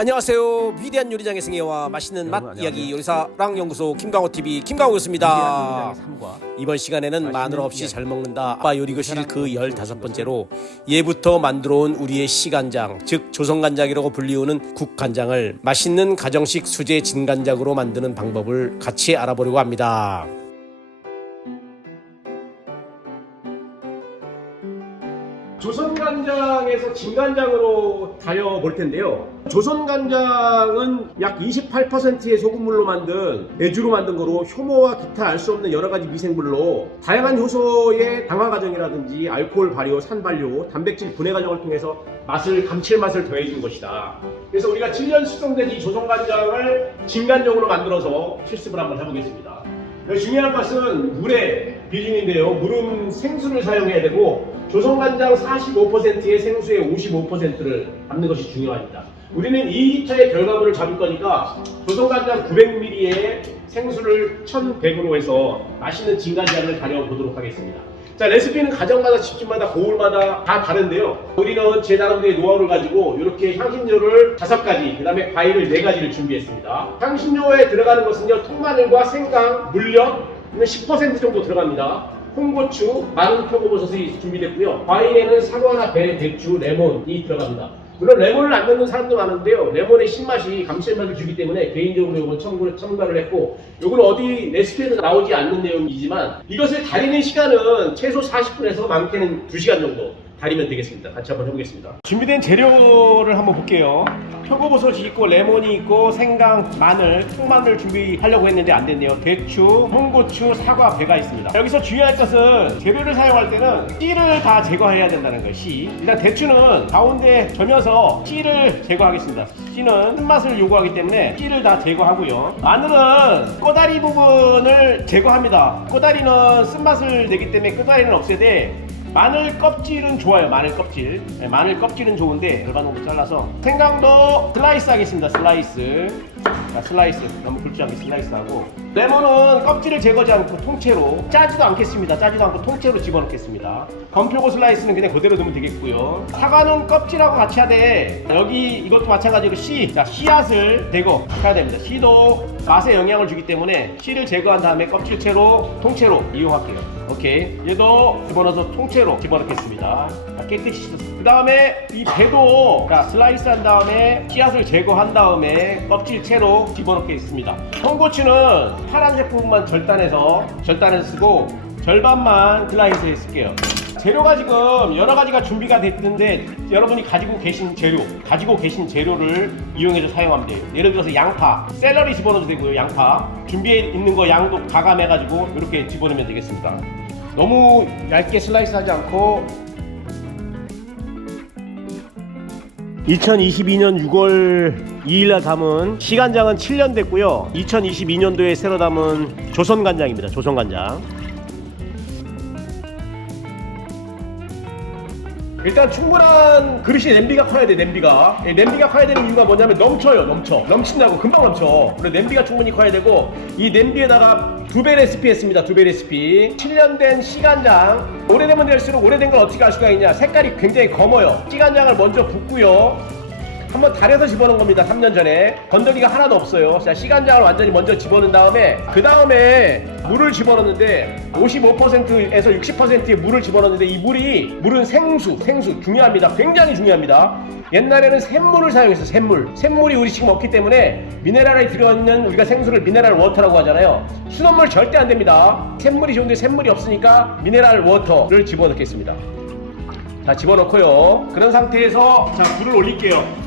안녕하세요. 위대한 요리장의 승혜와 맛있는 맛 이야기 요리사랑 연구소 김강호TV 김강호였습니다. 이번 시간에는 마늘 없이 잘 먹는다 아빠 요리교실 그 15번째로 예부터 만들어온 우리의 시간장, 즉 조선간장이라고 불리우는 국간장을 맛있는 가정식 수제 진간장으로 만드는 방법을 같이 알아보려고 합니다. 조선간장에서 진간장으로 다려볼 텐데요. 조선간장은 약 28%의 소금물로 만든 내주로 만든 거로 효모와 기타 알 수 없는 여러 가지 미생물로 다양한 효소의 당화 과정이라든지 알코올 발효, 산 발효, 단백질 분해 과정을 통해서 감칠맛을 더해준 것이다. 그래서 우리가 7년 숙성된 이 조선간장을 진간장으로 만들어서 실습을 한번 해보겠습니다. 중요한 것은 물의 비중인데요. 물은 생수를 사용해야 되고 조선간장 45%의 생수의 55%를 담는 것이 중요합니다. 우리는 2리터의 결과물을 잡을 거니까 조선간장 900ml의 생수를 1100으로 해서 맛있는 진간장을 다려보도록 하겠습니다. 자, 레시피는 가정마다 집집마다 고을마다 다 다른데요. 우리는 제 나름대로의 노하우를 가지고 이렇게 향신료를 5가지, 그 다음에 과일을 4가지를 준비했습니다. 향신료에 들어가는 것은요, 통마늘과 생강, 물엿 10% 정도 들어갑니다. 홍고추, 마늘, 표고버섯이 준비됐고요. 과일에는 사과나 배, 대추, 레몬이 들어갑니다. 물론 레몬을 안 넣는 사람도 많은데요. 레몬의 신맛이 감칠맛을 주기 때문에 개인적으로 이건 첨가를 했고, 이건 어디 레시피에도 나오지 않는 내용이지만 이것을 다리는 시간은 최소 40분에서 많게는 2시간 정도 다리면 되겠습니다. 같이 한번 해보겠습니다. 준비된 재료를 한번 볼게요. 표고버섯이 있고 레몬이 있고 생강, 마늘, 통마늘 준비하려고 했는데 안 됐네요. 대추, 홍고추, 사과, 배가 있습니다. 여기서 중요할 것은 재료를 사용할 때는 씨를 다 제거해야 된다는 거예요. 씨. 일단 대추는 가운데 점여서 씨를 제거하겠습니다. 씨는 쓴맛을 요구하기 때문에 씨를 다 제거하고요. 마늘은 꼬다리 부분을 제거합니다. 꼬다리는 쓴맛을 내기 때문에 꼬다리는 없애야 돼. 마늘 껍질은 좋아요. 마늘 껍질. 네, 마늘 껍질은 좋은데 절반 정도 잘라서. 생강도 슬라이스 하겠습니다. 슬라이스. 자, 슬라이스. 너무 굵지 않게 슬라이스 하고. 레몬은 껍질을 제거하지 않고 통째로, 짜지도 않겠습니다. 짜지도 않고 통째로 집어넣겠습니다. 건표고 슬라이스는 그냥 그대로 넣으면 되겠고요. 사과는 껍질하고 같이 하되 여기 이것도 마찬가지로 씨. 자, 씨앗을 제거해야 됩니다. 씨도 맛에 영향을 주기 때문에 씨를 제거한 다음에 껍질채로 통째로 이용할게요. 오케이, 얘도 집어넣어서 통째로 집어넣겠습니다. 깨끗이 씻었습니다. 그 다음에 이 배도 슬라이스 한 다음에 씨앗을 제거한 다음에 껍질채로 집어넣겠습니다. 홍고추는 파란색 부분만 절단해서 쓰고 절반만 슬라이스 했을게요. 재료가 지금 여러 가지가 준비가 됐는데 여러분이 가지고 계신 재료를 이용해서 사용하면 돼요. 예를 들어서 양파, 샐러리 집어넣어도 되고요. 양파 준비해 있는 거 양도 가감해가지고 이렇게 집어넣으면 되겠습니다. 너무 얇게 슬라이스 하지 않고 2022년 6월 2일날 담은 시간장은 7년 됐고요. 2022년도에 새로 담은 조선간장입니다. 조선간장. 일단 충분한 그릇이 냄비가 커야 돼. 냄비가 커야 되는 이유가 뭐냐면 넘친다고 금방 넘쳐. 그래서 냄비가 충분히 커야 되고, 이 냄비에다가 2배 레시피 했습니다. 2배 레시피. 7년 된 시간장. 오래되면 될수록 오래된 걸 어떻게 알 수가 있냐, 색깔이 굉장히 검어요. 시간장을 먼저 붓고요, 한번 달여서 집어넣은 겁니다. 3년 전에 건더기가 하나도 없어요. 자, 시간장을 완전히 먼저 집어넣은 다음에 그 다음에 물을 집어넣는데 55%에서 60%의 물을 집어넣는데 이 물은 생수 중요합니다. 굉장히 중요합니다. 옛날에는 샘물을 사용했어요. 샘물이 우리 지금 없기 때문에 미네랄이 들어있는, 우리가 생수를 미네랄 워터라고 하잖아요. 수돗물 절대 안 됩니다. 샘물이 좋은데 샘물이 없으니까 미네랄 워터를 집어넣겠습니다. 자, 집어넣고요. 그런 상태에서 자, 불을 올릴게요.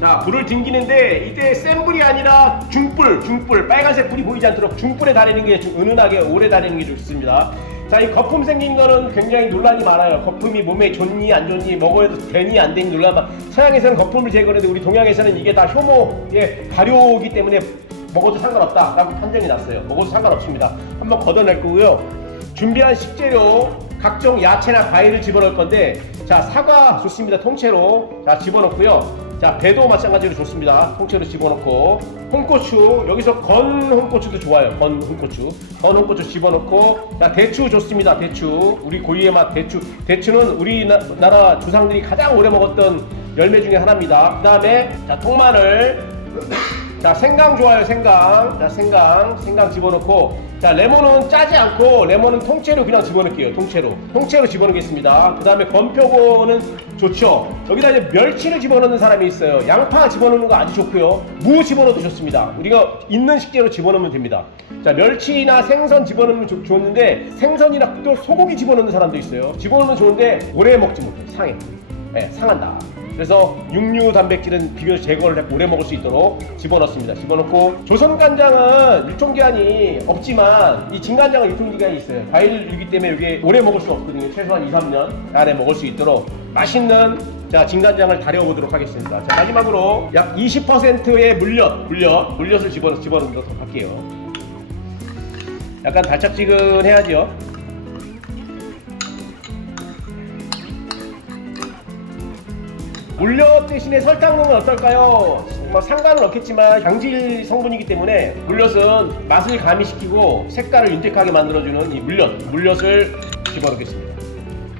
자, 불을 튕기는데 이때 센 불이 아니라 중불, 빨간색 불이 보이지 않도록 중불에 다리는 게 좀 은은하게 오래 다리는 게 좋습니다. 자, 이 거품 생긴 거는 굉장히 논란이 많아요. 거품이 몸에 좋니 안 좋니, 먹어도 되니 안 되니 논란. 서양에서는 거품을 제거하는데 우리 동양에서는 이게 다 효모의 발효이기 때문에 먹어도 상관없다라고 판정이 났어요. 먹어도 상관없습니다. 한번 걷어낼 거고요. 준비한 식재료, 각종 야채나 과일을 집어넣을 건데, 자, 사과 좋습니다. 통째로 자, 집어넣고요. 자, 배도 마찬가지로 좋습니다. 통째로 집어넣고, 홍고추, 여기서 건 홍고추도 좋아요. 건 홍고추 집어넣고, 자, 대추 좋습니다. 대추, 우리 고유의 맛 대추. 대추는 우리나라 조상들이 가장 오래 먹었던 열매 중에 하나입니다. 그 다음에 자, 통마늘, 자, 생강 좋아요. 생강. 자, 생강 집어넣고, 자, 레몬은 짜지 않고 레몬은 통째로 그냥 집어넣을게요. 통째로 집어넣겠습니다. 그 다음에 건표고는 좋죠. 여기다 이제 멸치를 집어넣는 사람이 있어요. 양파 집어넣는 거 아주 좋고요. 무 집어넣어도 좋습니다. 우리가 있는 식재로 집어넣으면 됩니다. 자, 멸치나 생선 집어넣으면 좋은데, 생선이나 또 소고기 집어넣는 사람도 있어요. 집어넣으면 좋은데 오래 먹지 못해. 상해. 네, 상한다. 그래서 육류 단백질은 비교적 제거를 해 오래 먹을 수 있도록 집어넣습니다. 집어넣고, 조선간장은 유통기한이 없지만 이 진간장은 유통기한이 있어요. 과일이기 때문에 이게 오래 먹을 수 없거든요. 최소한 2-3년 안에 먹을 수 있도록 맛있는, 자, 진간장을 달여보도록 하겠습니다. 자, 마지막으로 약 20%의 물엿을 집어넣도록 할게요. 약간 달짝지근해야죠. 물엿 대신에 설탕 넣으면 어떨까요? 뭐 상관은 없겠지만 양질 성분이기 때문에 물엿은 맛을 가미시키고 색깔을 윤택하게 만들어주는 이 물엿을 집어넣겠습니다.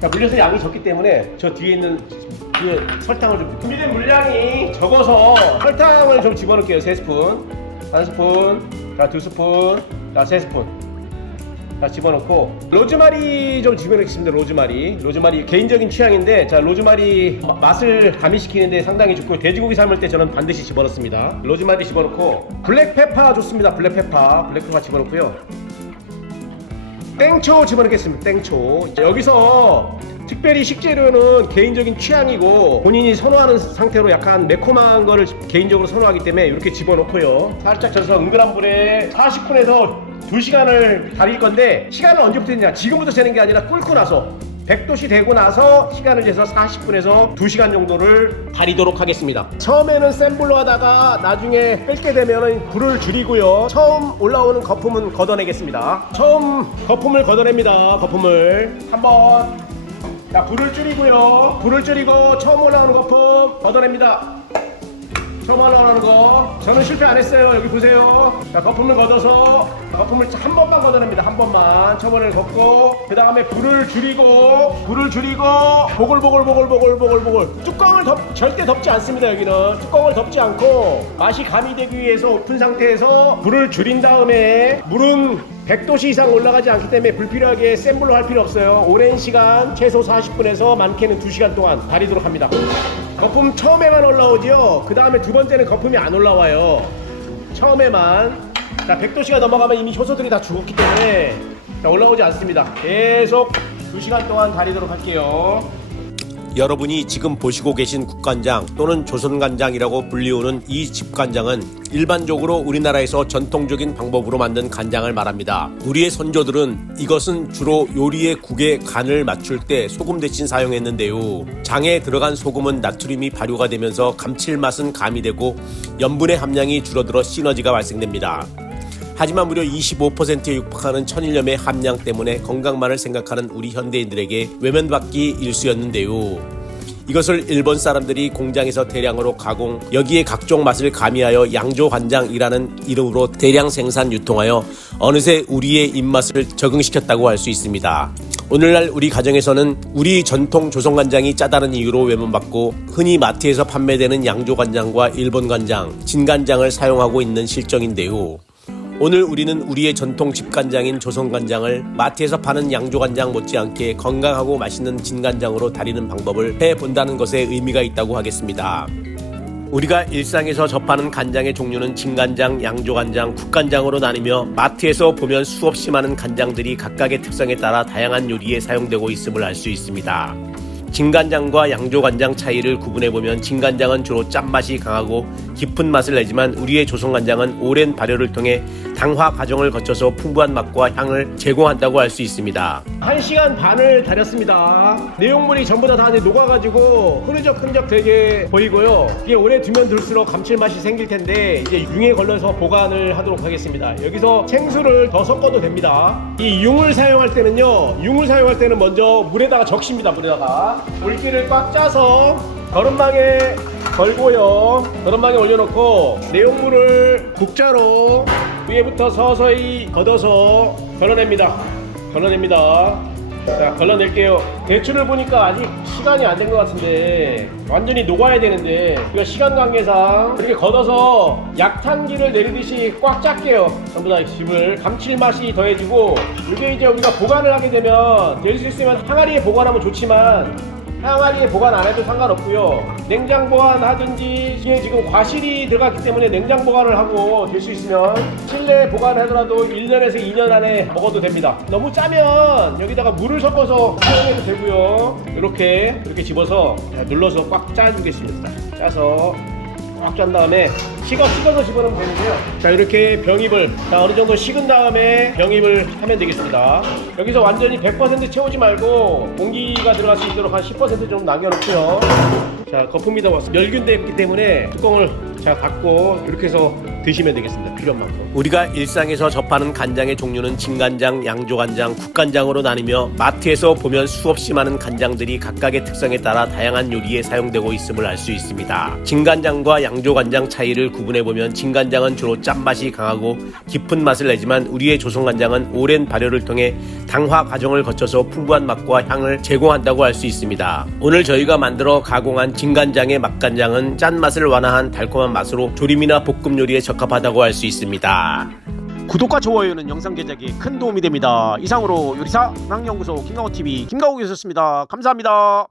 자, 물엿의 양이 적기 때문에 저 뒤에 있는 그 설탕을 좀, 준비된 물량이 적어서 설탕을 좀 집어넣을게요. 3스푼, 1스푼, 자, 2스푼, 자, 3스푼. 자, 집어넣고, 로즈마리 좀 집어넣겠습니다. 로즈마리 개인적인 취향인데, 자, 로즈마리 맛을 가미시키는데 상당히 좋고, 돼지고기 삶을 때 저는 반드시 집어넣습니다. 로즈마리 집어넣고, 블랙페퍼 좋습니다. 블랙페퍼 집어넣고요. 땡초 집어넣겠습니다. 땡초. 자, 여기서 특별히 식재료는 개인적인 취향이고 본인이 선호하는 상태로 약간 매콤한 거를 개인적으로 선호하기 때문에 이렇게 집어넣고요. 살짝 져서 은근한 불에 40분에서 2시간을 달일 건데, 시간은 언제부터 했냐, 지금부터 재는 게 아니라 끓고 나서 100도씨 되고 나서 시간을 재서 40분에서 2시간 정도를 달이도록 하겠습니다. 처음에는 센 불로 하다가 나중에 뺄게 되면 불을 줄이고요. 처음 올라오는 거품은 걷어내겠습니다. 처음 거품을 걷어냅니다. 거품을 한번, 자, 불을 줄이고 처음 올라오는 거품 걷어냅니다. 처음 올라오는 거 저는 실패 안 했어요. 여기 보세요. 자, 거품을 걷어서 거품을 한 번만 걷어냅니다. 한 번만 처음을 걷고, 그 다음에 불을 줄이고 보글보글 뚜껑을 절대 덮지 않습니다. 여기는 뚜껑을 덮지 않고 맛이 가미되기 위해서 오픈 상태에서 불을 줄인 다음에, 물은 100도씨 이상 올라가지 않기 때문에 불필요하게 센 불로 할 필요 없어요. 오랜 시간, 최소 40분에서 많게는 2시간 동안 달이도록 합니다. 거품 처음에만 올라오죠. 그 다음에 두 번째는 거품이 안 올라와요. 처음에만. 자, 100도씨가 넘어가면 이미 효소들이 다 죽었기 때문에 자, 올라오지 않습니다. 계속 2시간 동안 달이도록 할게요. 여러분이 지금 보시고 계신 국간장 또는 조선간장이라고 불리우는 이 집간장은 일반적으로 우리나라에서 전통적인 방법으로 만든 간장을 말합니다. 우리의 선조들은 이것은 주로 요리의 국에 간을 맞출 때 소금 대신 사용했는데요. 장에 들어간 소금은 나트륨이 발효가 되면서 감칠맛은 가미되고 염분의 함량이 줄어들어 시너지가 발생됩니다. 하지만 무려 25%에 육박하는 천일염의 함량 때문에 건강만을 생각하는 우리 현대인들에게 외면받기 일쑤였는데요. 이것을 일본 사람들이 공장에서 대량으로 가공, 여기에 각종 맛을 가미하여 양조간장이라는 이름으로 대량 생산 유통하여 어느새 우리의 입맛을 적응시켰다고 할 수 있습니다. 오늘날 우리 가정에서는 우리 전통 조선간장이 짜다는 이유로 외면받고 흔히 마트에서 판매되는 양조간장과 일본간장, 진간장을 사용하고 있는 실정인데요. 오늘 우리는 우리의 전통 집간장인 조선간장을 마트에서 파는 양조간장 못지않게 건강하고 맛있는 진간장으로 다리는 방법을 해본다는 것에 의미가 있다고 하겠습니다. 우리가 일상에서 접하는 간장의 종류는 진간장, 양조간장, 국간장으로 나뉘며 마트에서 보면 수없이 많은 간장들이 각각의 특성에 따라 다양한 요리에 사용되고 있음을 알 수 있습니다. 진간장과 양조간장 차이를 구분해보면 진간장은 주로 짠맛이 강하고 깊은 맛을 내지만 우리의 조선간장은 오랜 발효를 통해 당화 과정을 거쳐서 풍부한 맛과 향을 제공한다고 할 수 있습니다. 1시간 반을 달였습니다. 내용물이 전부 다 녹아가지고 흐느적 되게 보이고요. 이게 오래 두면 둘수록 감칠맛이 생길 텐데 이제 융에 걸러서 보관을 하도록 하겠습니다. 여기서 생수를 더 섞어도 됩니다. 이 융을 사용할 때는 먼저 물에다가 적십니다. 물기를 꽉 짜서 거름망에 걸고요. 거름망에 올려놓고 내용물을 국자로 위에부터 서서히 걷어서 걸러냅니다. 자, 걸러낼게요. 대추를 보니까 아직 시간이 안 된 것 같은데 완전히 녹아야 되는데 이거 시간 관계상 이렇게 걷어서 약탕기를 내리듯이 꽉 짤게요. 전부 다 즙을 감칠맛이 더해지고 이게 이제 우리가 보관을 하게 되면 될 수 있으면 항아리에 보관하면 좋지만 항아리에 보관 안 해도 상관없고요. 냉장 보관하든지 이게 지금 과실이 들어갔기 때문에 냉장 보관을 하고 될 수 있으면 실내 보관하더라도 1년에서 2년 안에 먹어도 됩니다. 너무 짜면 여기다가 물을 섞어서 사용해도 되고요. 이렇게 집어서 눌러서 꽉 짜주겠습니다. 짜서 꽉 짠 다음에 찍어서 집어넣으면 되는데요. 자, 이렇게 병입을 어느 정도 식은 다음에 병입을 하면 되겠습니다. 여기서 완전히 100% 채우지 말고 공기가 들어갈 수 있도록 한 10% 정도 남겨놓고요. 자, 거품이 더 멸균되었기 때문에 뚜껑을 자 닫고 이렇게 해서 드시면 되겠습니다. 필요한 만큼. 우리가 일상에서 접하는 간장의 종류는 진간장, 양조간장, 국간장으로 나뉘며 마트에서 보면 수없이 많은 간장들이 각각의 특성에 따라 다양한 요리에 사용되고 있음을 알 수 있습니다. 진간장과 양조간장 차이를 구분해보면 진간장은 주로 짠맛이 강하고 깊은 맛을 내지만 우리의 조선간장은 오랜 발효를 통해 당화 과정을 거쳐서 풍부한 맛과 향을 제공한다고 할 수 있습니다. 오늘 저희가 만들어 가공한 진간장의 맛간장은 짠맛을 완화한 달콤한 맛으로 조림이나 볶음 요리에 적합하다고 할 수 있습니다. 구독과 좋아요는 영상 제작에 큰 도움이 됩니다. 이상으로 요리사 낭연구소 김강호TV 김강호였습니다. 감사합니다.